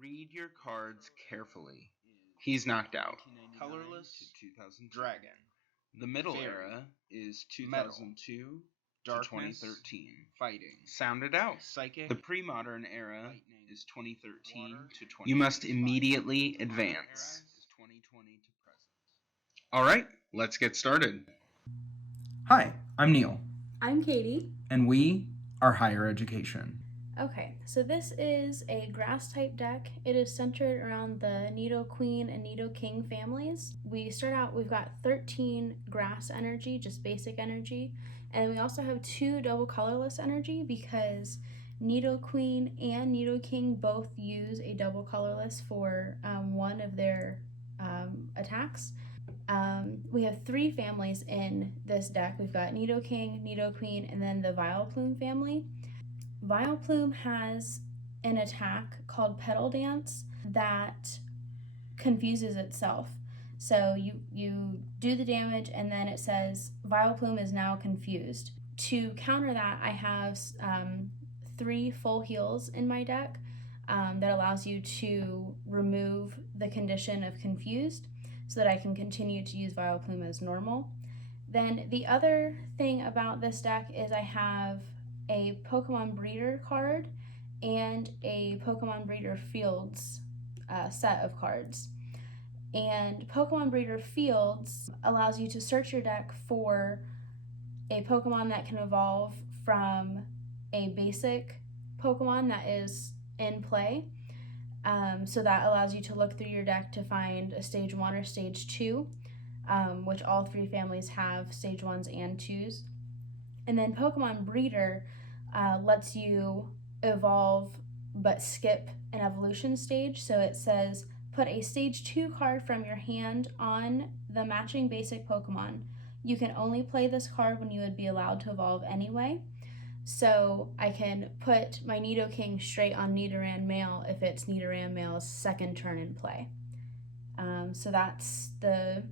Read your cards carefully. He's knocked out. Colorless, 2000 Dragon. The Middle Era is 2002 to 2013. Fighting. Sound it out. Psychic. The Pre-Modern Era is 2013 to 20. You must immediately advance. 2020 to present. All right, let's get started. Hi, I'm Neal. I'm Kaitie. And we are Higher Education. Okay, so this is a grass type deck. It is centered around the Nidoqueen and Nidoking families. We've got 13 grass energy, just basic energy, and we also have 2 double colorless energy because Nidoqueen and Nidoking both use a double colorless for one of their attacks. We have 3 families in this deck. We've got Nidoking, Nidoqueen, and then the Vileplume family. Vileplume has an attack called Petal Dance that confuses itself. So you do the damage and then it says Vileplume is now confused. To counter that, I have 3 full heals in my deck that allows you to remove the condition of confused so that I can continue to use Vileplume as normal. Then the other thing about this deck is I have a Pokemon Breeder card and a Pokemon Breeder Fields set of cards. And Pokemon Breeder Fields allows you to search your deck for a Pokemon that can evolve from a basic Pokemon that is in play. So that allows you to look through your deck to find a Stage 1 or Stage 2, which all 3 families have Stage 1s and 2s. And then Pokemon Breeder lets you evolve but skip an evolution stage. So it says put a Stage 2 card from your hand on the matching basic Pokemon. You can only play this card when you would be allowed to evolve anyway. So I can put my Nidoking straight on Nidoran Male if it's Nidoran Male's second turn in play. So that's the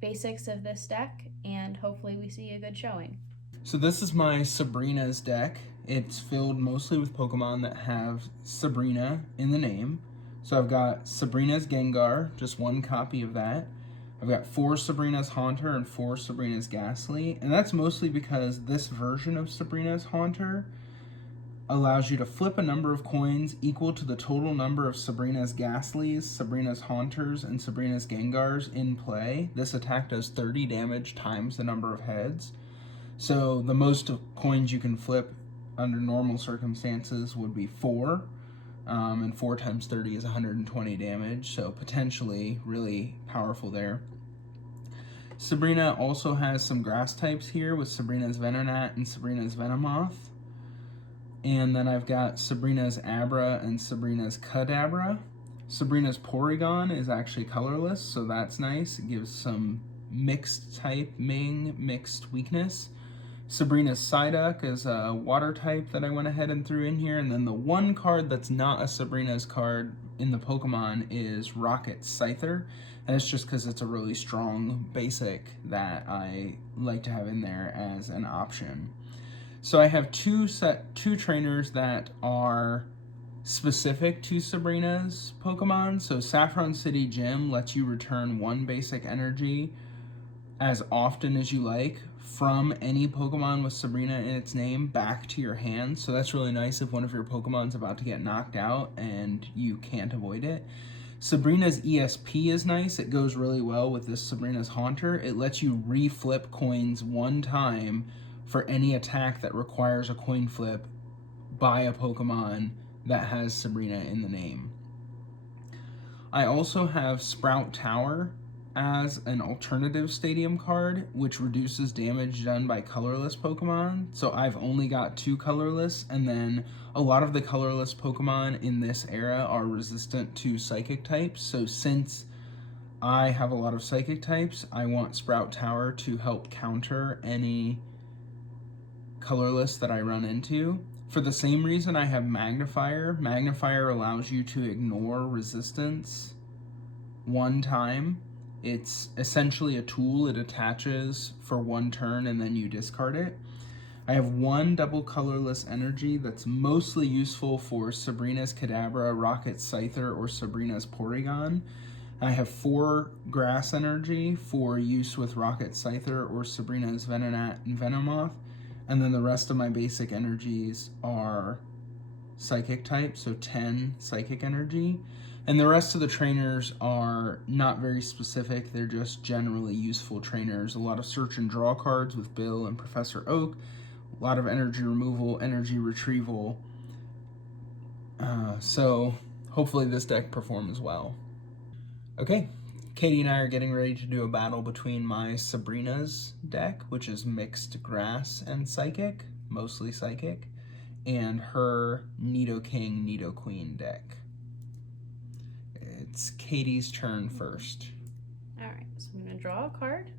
basics of this deck, and hopefully we see a good showing. So this is my Sabrina's deck. It's filled mostly with Pokemon that have Sabrina in the name. So I've got Sabrina's Gengar, just 1 copy of that. I've got 4 Sabrina's Haunter and 4 Sabrina's Ghastly. And that's mostly because this version of Sabrina's Haunter allows you to flip a number of coins equal to the total number of Sabrina's Ghastlies, Sabrina's Haunters, and Sabrina's Gengars in play. This attack does 30 damage times the number of heads. So the most coins you can flip under normal circumstances would be 4, and 4 times 30 is 120 damage, so potentially really powerful there. Sabrina also has some grass types here with Sabrina's Venonat and Sabrina's Venomoth. And then I've got Sabrina's Abra and Sabrina's Kadabra. Sabrina's Porygon is actually colorless, so that's nice. It gives some mixed type Ming, mixed weakness. Sabrina's Psyduck is a water type that I went ahead and threw in here. And then the one card that's not a Sabrina's card in the Pokemon is Rocket Scyther. And it's just because it's a really strong basic that I like to have in there as an option. So I have two trainers that are specific to Sabrina's Pokemon. So Saffron City Gym lets you return 1 basic energy as often as you like from any Pokemon with Sabrina in its name back to your hand. So that's really nice if one of your Pokemon's about to get knocked out and you can't avoid it. Sabrina's ESP is nice. It goes really well with this Sabrina's Haunter. It lets you reflip coins 1 time for any attack that requires a coin flip by a Pokemon that has Sabrina in the name. I also have Sprout Tower as an alternative stadium card, which reduces damage done by colorless Pokemon. So I've only got 2 colorless, and then a lot of the colorless Pokemon in this era are resistant to psychic types. So since I have a lot of psychic types, I want Sprout Tower to help counter any colorless that I run into. For the same reason I have Magnifier. Magnifier allows you to ignore resistance 1 time. It's essentially a tool. It attaches for 1 turn and then you discard it. I I have one double colorless energy that's mostly useful for Sabrina's Kadabra, Rocket Scyther, or Sabrina's Porygon. I have 4 grass energy for use with Rocket Scyther or Sabrina's Venonat and Venomoth. And then the rest of my basic energies are psychic type, so 10 psychic energy. And the rest of the trainers are not very specific. They're just generally useful trainers. A lot of search and draw cards with Bill and Professor Oak. A lot of energy removal, energy retrieval. So hopefully this deck performs well. Okay, Kaitie and I are getting ready to do a battle between my Sabrina's deck, which is mixed grass and psychic, mostly psychic, and her Nidoking, Nidoqueen deck. It's Kaitie's turn first. All right, so I'm going to draw a card.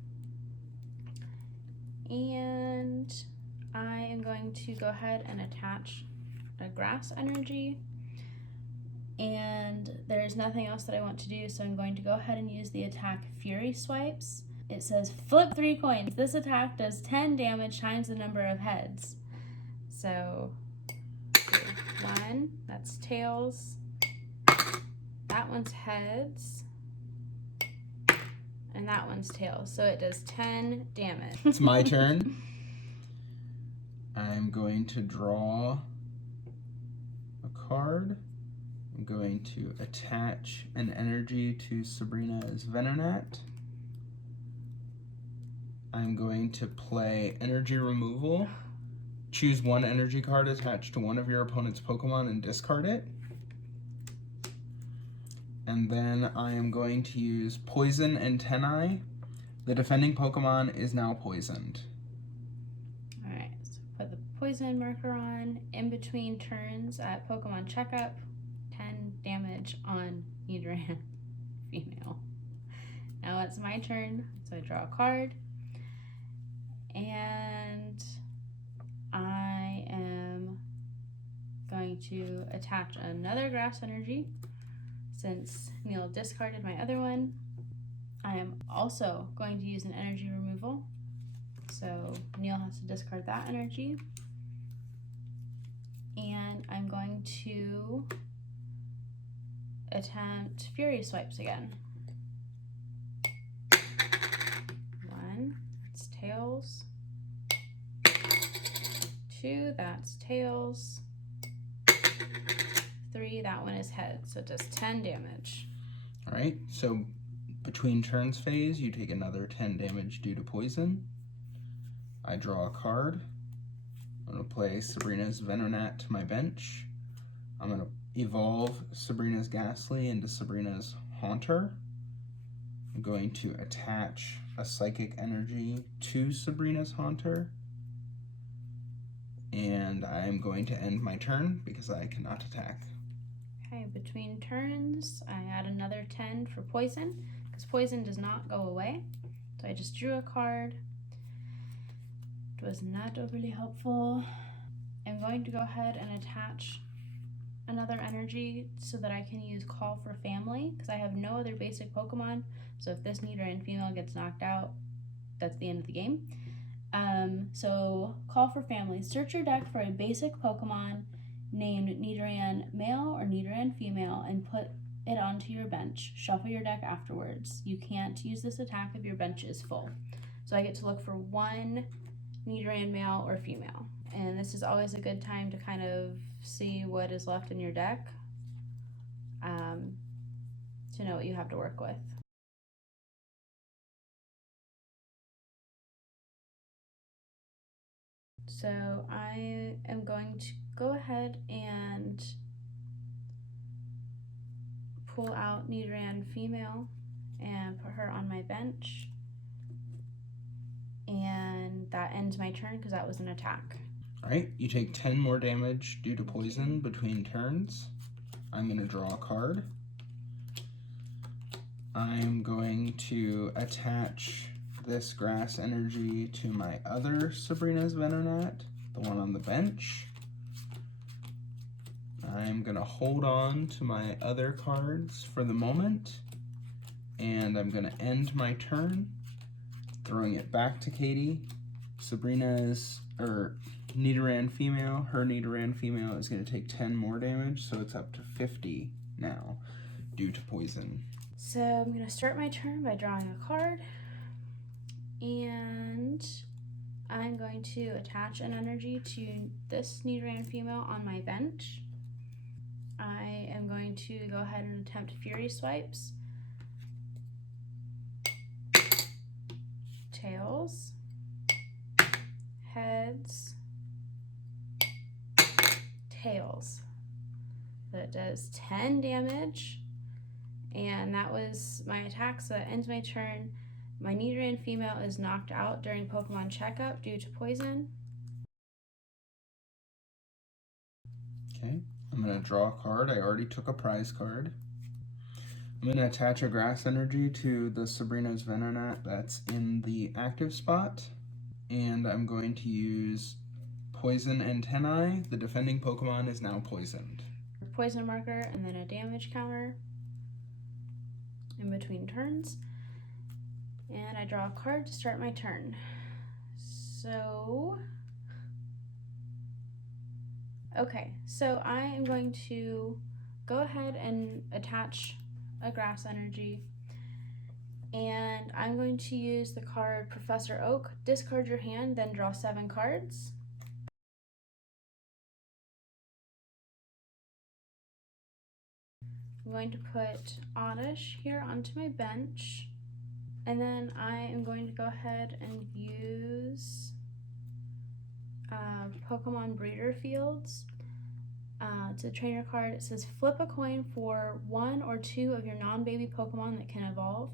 And I am going to go ahead and attach a grass energy. And there's nothing else that I want to do, so I'm going to go ahead and use the attack Fury Swipes. It says flip 3 coins. This attack does 10 damage times the number of heads. So 1, that's tails. That one's heads. And that one's tails. So it does 10 damage. It's my turn. I'm going to draw a card. I'm going to attach an energy to Sabrina's Venonat. I'm going to play energy removal. Choose one energy card attached to one of your opponent's Pokemon and discard it. And then I am going to use Poison Antennae. The defending Pokemon is now poisoned. Alright, so put the poison marker on. In between turns at Pokemon Checkup, 10 damage on Nidoran female. Now it's my turn, so I draw a card. And I am going to attach another grass energy since Neal discarded my other one. I am also going to use an energy removal. So Neal has to discard that energy. And I'm going to attempt Fury Swipes again. 1, that's tails. 2, that's tails. 3, that one is heads, so it does 10 damage. All right, so between turns phase, you take another 10 damage due to poison. I draw a card. I'm going to play Sabrina's Venonat to my bench. I'm going to evolve Sabrina's Ghastly into Sabrina's Haunter. I'm going to attach a psychic energy to Sabrina's Haunter. And I'm going to end my turn because I cannot attack. Okay, between turns, I add another 10 for poison, because poison does not go away. So I just drew a card. It was not overly helpful. I'm going to go ahead and attach another energy so that I can use Call for Family, because I have no other basic Pokemon. So if this Nidoran female gets knocked out, that's the end of the game. So Call for Family. Search your deck for a basic Pokemon named Nidoran male or Nidoran female and put it onto your bench. Shuffle your deck afterwards. You can't use this attack if your bench is full. So I get to look for one Nidoran male or female. And this is always a good time to kind of see what is left in your deck to know what you have to work with. So I am going to go ahead and pull out Nidoran female and put her on my bench. And that ends my turn because that was an attack. Alright, you take 10 more damage due to poison between turns. I'm going to draw a card. I'm going to attach this grass energy to my other Sabrina's Venonat, the one on the bench. I'm going to hold on to my other cards for the moment, and I'm going to end my turn, throwing it back to Kaitie. Nidoran female. Her Nidoran female is going to take 10 more damage, so it's up to 50 now due to poison. So I'm going to start my turn by drawing a card, and I'm going to attach an energy to this Nidoran female on my bench. I am going to go ahead and attempt Fury Swipes. Tails. Heads. Tails. That does 10 damage. And that was my attack, so that ends my turn. My Nidoran female is knocked out during Pokemon checkup due to poison. Okay, I'm going to draw a card. I already took a prize card. I'm going to attach a grass energy to the Sabrina's Venonat that's in the active spot. And I'm going to use Poison Antennae. The defending Pokemon is now poisoned. Poison marker and then a damage counter in between turns. And I draw a card to start my turn. So I am going to go ahead and attach a grass energy, and I'm going to use the card Professor Oak. Discard your hand, then draw 7 cards. I'm going to put Oddish here onto my bench, and then I am going to go ahead and use Pokemon Breeder Fields. To the trainer card, it says flip a coin for 1 or 2 of your non-baby Pokemon that can evolve.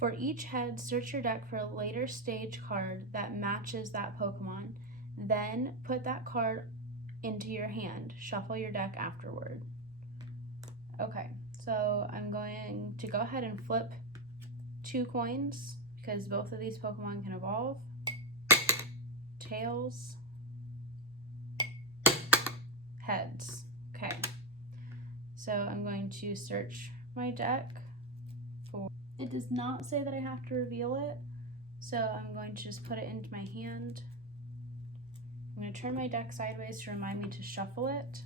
For each head, search your deck for a later stage card that matches that Pokemon. Then put that card into your hand. Shuffle your deck afterward. Okay, so I'm going to go ahead and flip 2 coins because both of these Pokemon can evolve. Tails. Heads. Okay, so I'm going to search my deck for, it does not say that I have to reveal it, so I'm going to just put it into my hand. I'm going to turn my deck sideways to remind me to shuffle it.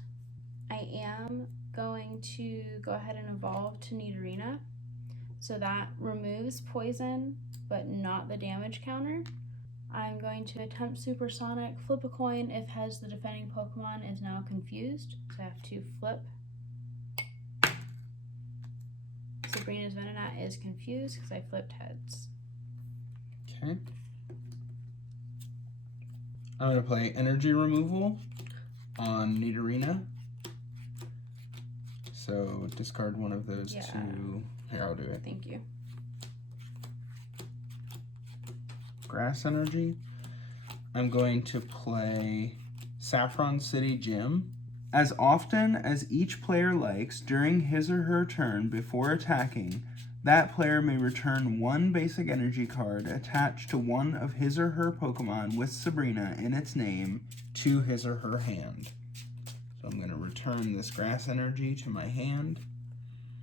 I am going to go ahead and evolve to Nidorina, so that removes poison, but not the damage counter. I'm going to attempt Supersonic, flip a coin if has the defending Pokemon is now confused. So I have to flip. Sabrina's Venonat is confused because I flipped heads. Okay. I'm going to play Energy Removal on Nidorina. So discard one of those 2. Here, I'll do it. Thank you. Grass energy. I'm going to play Saffron City Gym. As often as each player likes during his or her turn before attacking, that player may return 1 basic energy card attached to one of his or her Pokemon with Sabrina in its name to his or her hand. So I'm going to return this grass energy to my hand.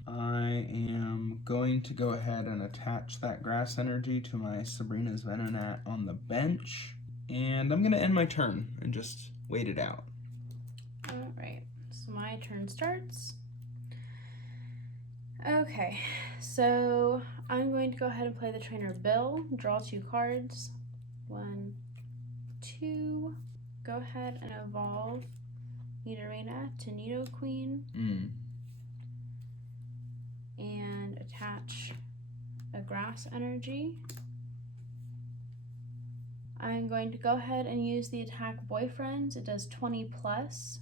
I am going to go ahead and attach that grass energy to my Sabrina's Venonat on the bench. And I'm going to end my turn and just wait it out. Alright, so my turn starts. Okay, so I'm going to go ahead and play the trainer Bill. Draw 2 cards. 1, 2. Go ahead and evolve Nidorina to Nidoqueen. And attach a grass energy. I'm going to go ahead and use the attack Boyfriends. It does 20 plus.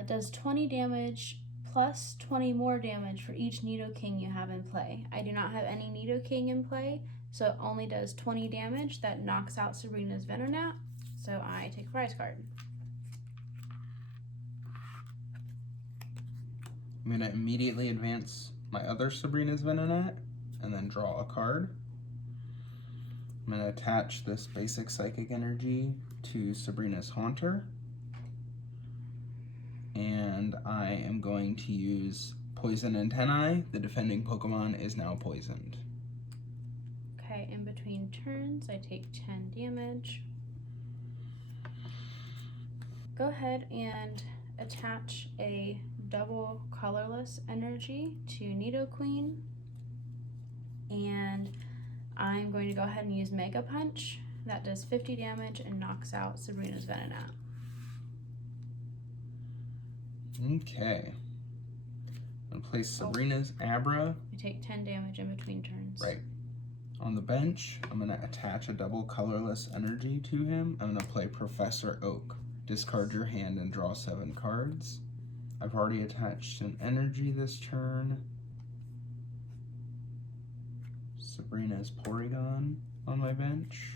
It does 20 damage plus 20 more damage for each Nidoking you have in play. I do not have any Nidoking in play, so it only does 20 damage. That knocks out Sabrina's Venonat, so I take a prize card. I'm going to immediately advance my other Sabrina's Venonat and then draw a card. I'm going to attach this basic Psychic Energy to Sabrina's Haunter. And I am going to use Poison Antennae. The defending Pokemon is now poisoned. Okay, in between turns, I take 10 damage. go ahead and attach a double colorless energy to Nidoqueen. And I'm going to go ahead and use Mega Punch. That does 50 damage and knocks out Sabrina's Venonat. Okay. I'm gonna place Sabrina's Abra. You take 10 damage in between turns. Right. On the bench, I'm gonna attach a double colorless energy to him. I'm gonna play Professor Oak. Discard your hand and draw 7 cards. I've already attached an energy this turn. Sabrina's Porygon on my bench.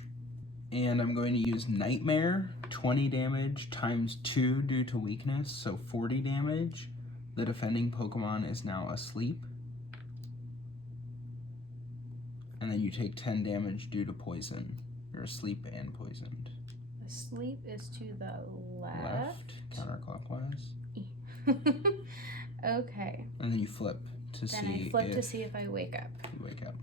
And I'm going to use Nightmare, 20 damage times 2 due to weakness, so 40 damage. The defending Pokemon is now asleep. And then you take 10 damage due to poison. You're asleep and poisoned. Asleep is to the left. Left, counterclockwise. Okay. And then you flip to see. Then I flip to see if I wake up. You wake up.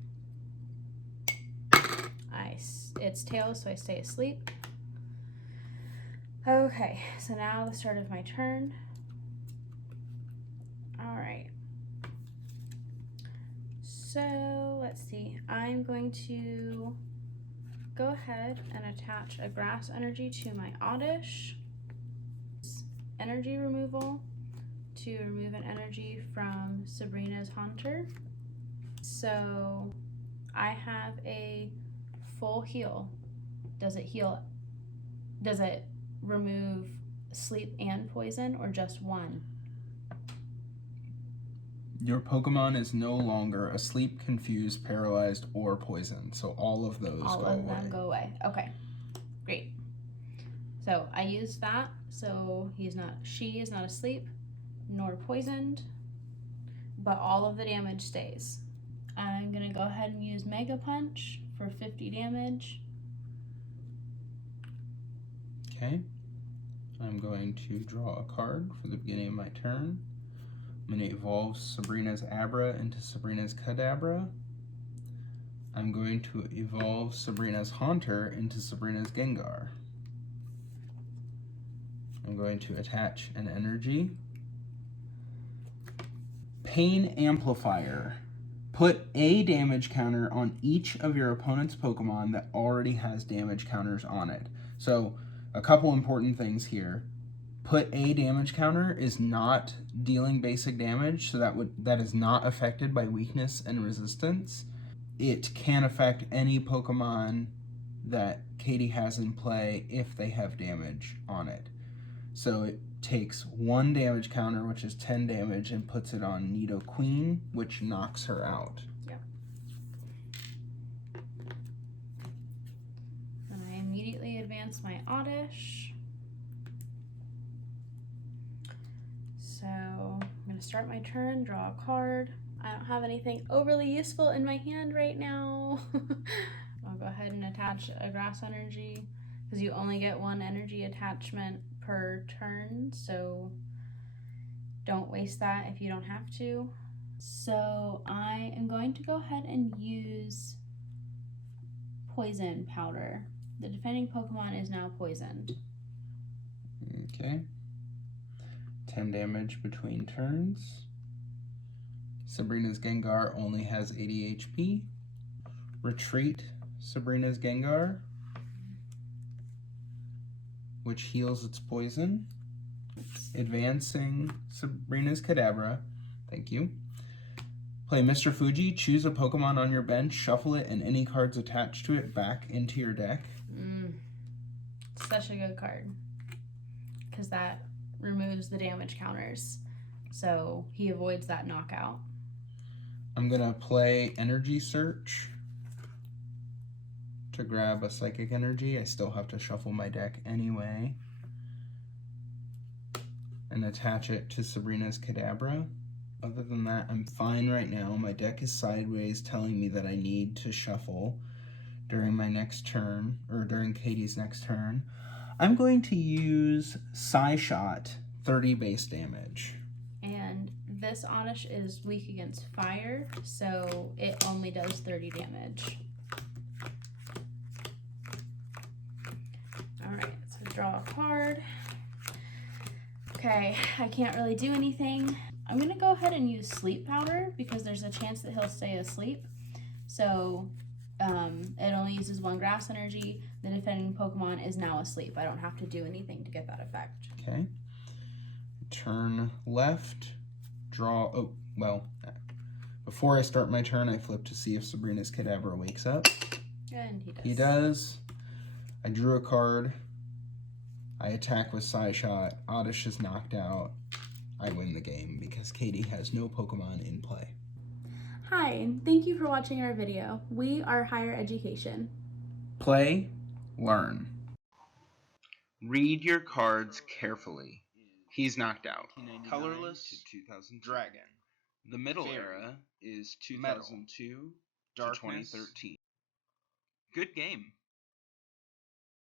It's tails, so I stay asleep. Okay, so now the start of my turn. All right. So let's see. I'm going to go ahead and attach a grass energy to my Oddish. Energy removal to remove an energy from Sabrina's Haunter. So I have a full heal. Does it heal? Does it remove sleep and poison, or just one? Your Pokemon is no longer asleep, confused, paralyzed, or poisoned. So all of those all go of away. them go away. Okay, great. So I used that. So she is not asleep nor poisoned, but all of the damage stays. I'm gonna go ahead and use Mega Punch for 50 damage. Okay. I'm going to draw a card for the beginning of my turn. I'm going to evolve Sabrina's Abra into Sabrina's Kadabra. I'm going to evolve Sabrina's Haunter into Sabrina's Gengar. I'm going to attach an energy. Pain Amplifier. Put a damage counter on each of your opponent's Pokemon that already has damage counters on it. So, a couple important things here. Put a damage counter is not dealing basic damage, so that is not affected by weakness and resistance. It can affect any Pokemon that Kaitie has in play if they have damage on it. So it takes 1 damage counter, which is 10 damage, and puts it on Nidoqueen, which knocks her out. Yep. Then I immediately advance my Oddish. So I'm going to start my turn, draw a card. I don't have anything overly useful in my hand right now. I'll go ahead and attach a grass energy, because you only get 1 energy attachment per turn, so don't waste that if you don't have to. So I am going to go ahead and use Poison Powder. The defending Pokemon is now poisoned. Okay. 10 damage between turns. Sabrina's Gengar only has 80 HP. Retreat Sabrina's Gengar, which heals its poison. Advancing Sabrina's Kadabra. Thank you. Play Mr. Fuji. Choose a Pokemon on your bench, shuffle it, and any cards attached to it back into your deck. Such a good card, because that removes the damage counters, so he avoids that knockout. I'm gonna play Energy Search to grab a Psychic Energy. I still have to shuffle my deck anyway, and attach it to Sabrina's Kadabra. Other than that, I'm fine right now. My deck is sideways, telling me that I need to shuffle during my next turn, or during Kaitie's next turn. I'm going to use Psyshot, 30 base damage. And this Oddish is weak against fire, so it only does 30 damage. Alright, so draw a card. Okay, I can't really do anything. I'm gonna go ahead and use sleep powder because there's a chance that he'll stay asleep. So it only uses 1 grass energy. The defending Pokemon is now asleep. I don't have to do anything to get that effect. Okay. Turn left. Draw. Oh, well. Before I start my turn, I flip to see if Sabrina's Kadabra wakes up. And he does. He does. I drew a card. I attack with Psy Shot. Oddish is knocked out. I win the game because Kaitie has no Pokemon in play. Hi, thank you for watching our video. We are Higher Education. Play, learn. Read your cards carefully. He's knocked out. Colorless to 2000 Dragon. The middle Fairy. era is 2002 to 2013. Good game.